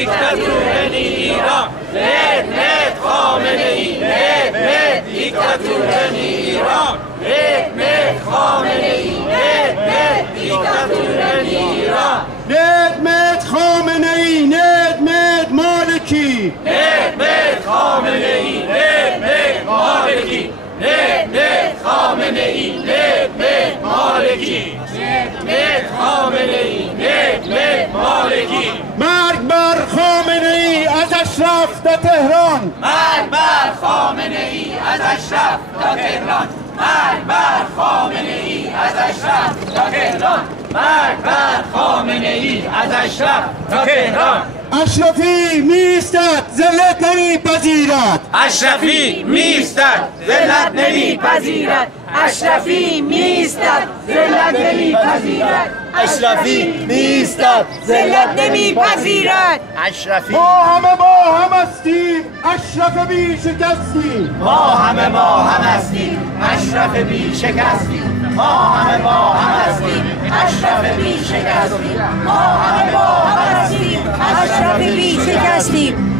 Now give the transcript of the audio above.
دیکتاتور ایران. red red خامنه ای. red red دیکتاتور ایران. red red خامنه ای. red red دیکتاتور ایران. red red خامنه ای. red red مالکی. red red خامنه ای. red red مالکی. red red خامنه ای. red red مالکی. red red خامنه ای. red red مالکی. مرگ بر خامنه ای از اشرف تا تهران. مرگ بر خامنه ای از اشرف تا تهران. مرگ بر خامنه ای از اشرف تا تهران. مرگ بر خامنه ای از اشرف تا تهران. اشرفی میستد ذلت نمیپذیرد. اشرفی میستد ذلت نمیپذیرد. اشرفی میستد ذلت نمیپذیرد. اشرفی میستد ذلت نمیپذیرد. اشرفی ما هم هستیم اشرف بی شکستیم. ما هم هستیم اشرف بی شکستیم. ما هم هستیم اشرف بی شکستیم. ما هم هستیم اشرف بی شکستیم.